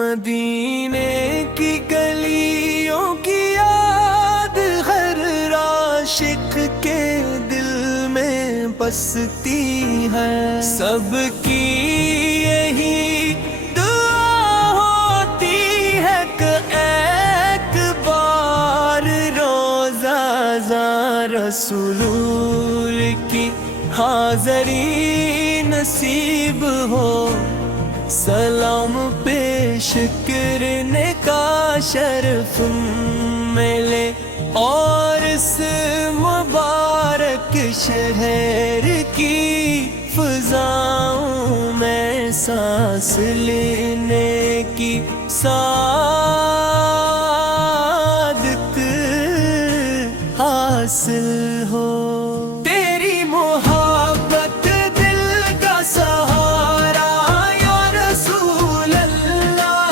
مدینے کی گلیوں کی یاد ہر عاشق کے دل میں بستی ہے، سب کی یہی دعا ہوتی ہے کہ ایک بار روزہ رسول کی حاضری نصیب ہو، سلام پیش کرنے کا شرف ملے اور اس مبارک شہر کی فضاؤں میں سانس لینے کی سعادت حاصل ہو۔ تیری محبت دل کا سہارا یا رسول اللہ،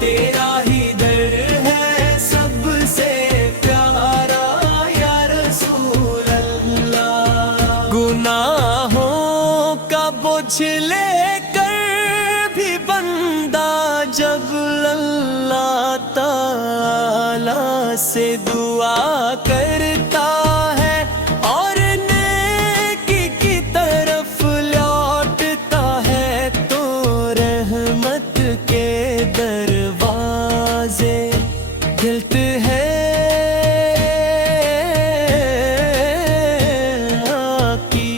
تیرا ہی در ہے سب سے پیارا یا رسول اللہ۔ گناہوں کا بوجھ لے کر بھی بندہ جب اللہ تعالی سے دعا کرتا ہے اور نیکی کی طرف لوٹتا ہے تو رحمت کے دروازے کھلتے ہیں کی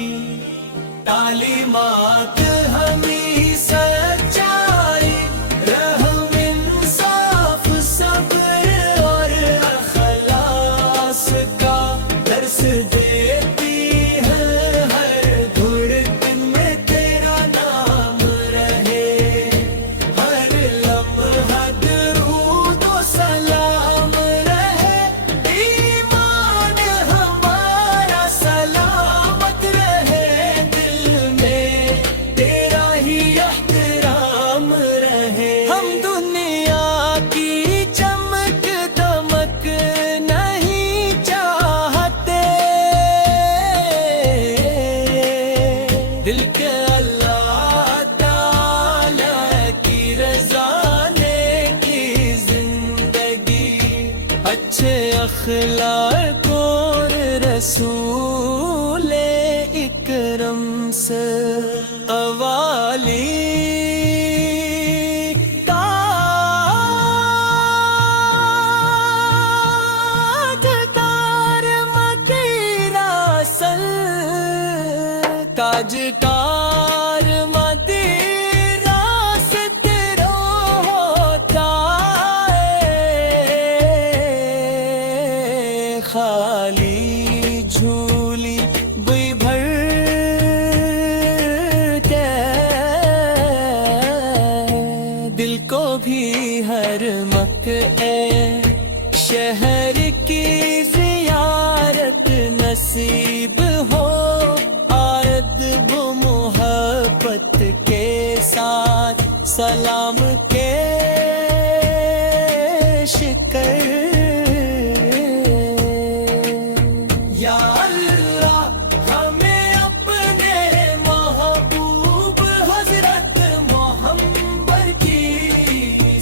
تعلیمات ہمیں سچائی، رحم، انصاف، صبر اور اخلاص کا درس دیتی ہے، ہر دھڑکن میں تیرا نام رہے، ہر لمحہ درود و سلام رہے، ایمان ہمارا سلامت رہے، دل میں تیرا ہی احترام رہے۔ ہم دنیا کی چمک دمک نہیں چاہتے، دل کے اللہ تعالی کی رضا نے کی زندگی، اچھے اخلاق اور رسول اکرم سے قوالی تاجدار مدینہ سے تیرا ہوتا ہے، خالی جھولی بئی بھر کے دل کو بھی ہر مکہ شہر کی زیارت نصیب ہو، محبت کے ساتھ سلام کے شکر۔ یا اللہ ہمیں اپنے محبوب حضرت محمد کی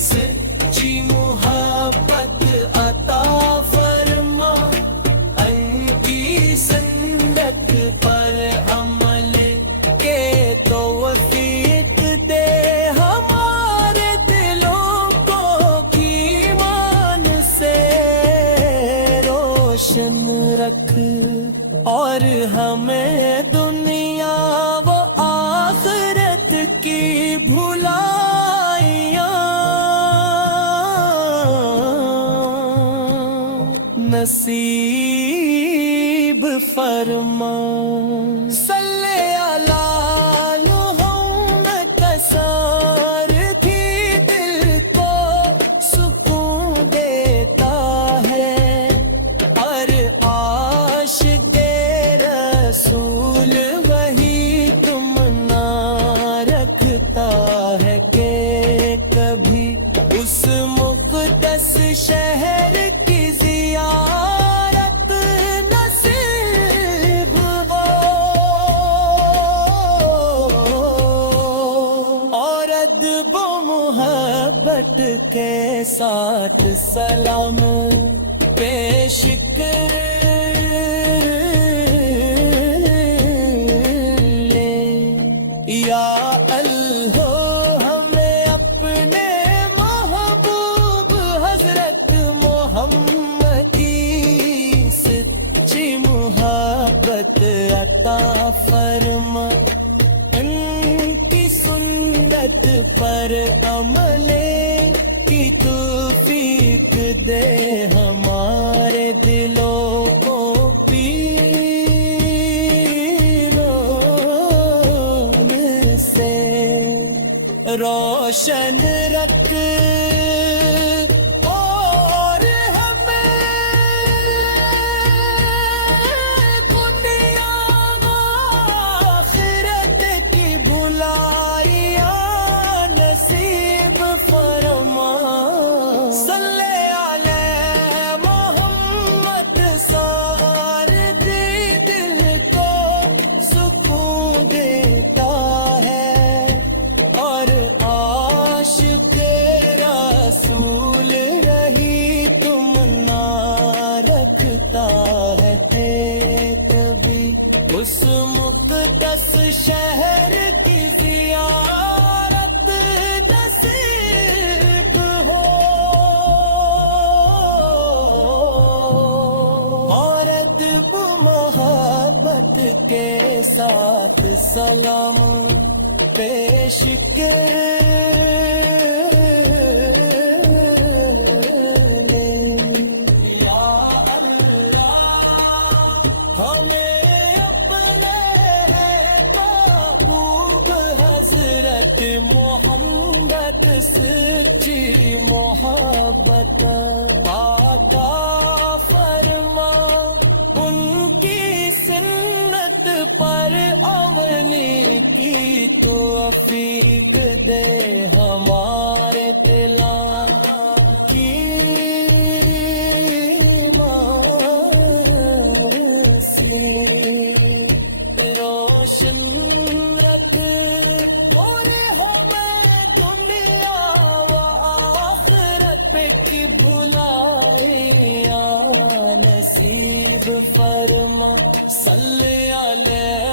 سچی محبت عطا فرما، ان کی سنت پر عمل کے توفیق دے، ہمارے دلوں کو ایمان سے روشن رکھ، اور ہمیں دنیا و آخرت کی بھلائیاں نصیب فرما۔ صلی علی محمد کسار بھی دل کو سکون دیتا ہے، اور عاشق رسول وہی تمنا رکھتا ہے کہ کبھی اس مقدس شہر کی زیارت نصیب ہو، ادب و محبت کے ساتھ سلام پیش کرے یا اللہ ہمیں اپنے محبوب حضرت محمد کی سچی محبت عطا فرما ان کی سنت پر عمل کی توفیق دے ہمارے دلوں کو روشن رکھ اور ہمیں دنیا آخرت کی بھلائیاں نصیب فرما صلی علی محمد سارے دل کو سکون دیتا ہے اور عاشق رسول رہی تم نہ رکھتا ہے کبھی اس مقدس شہر کی زیارت نصیب ہو اور ادب محبت کے ساتھ سلام پیش کرے یا اللہ ہمیں اپنے محبوب حضرت محمد سچی محبت عطا فرما ان کی سنت پر عمل کی توفیق دے ہمارے دلاں کی روشن رکھ اور ہمیں دنیا و آخرت کی بھلائیاں نصیب فرما صلی علیہ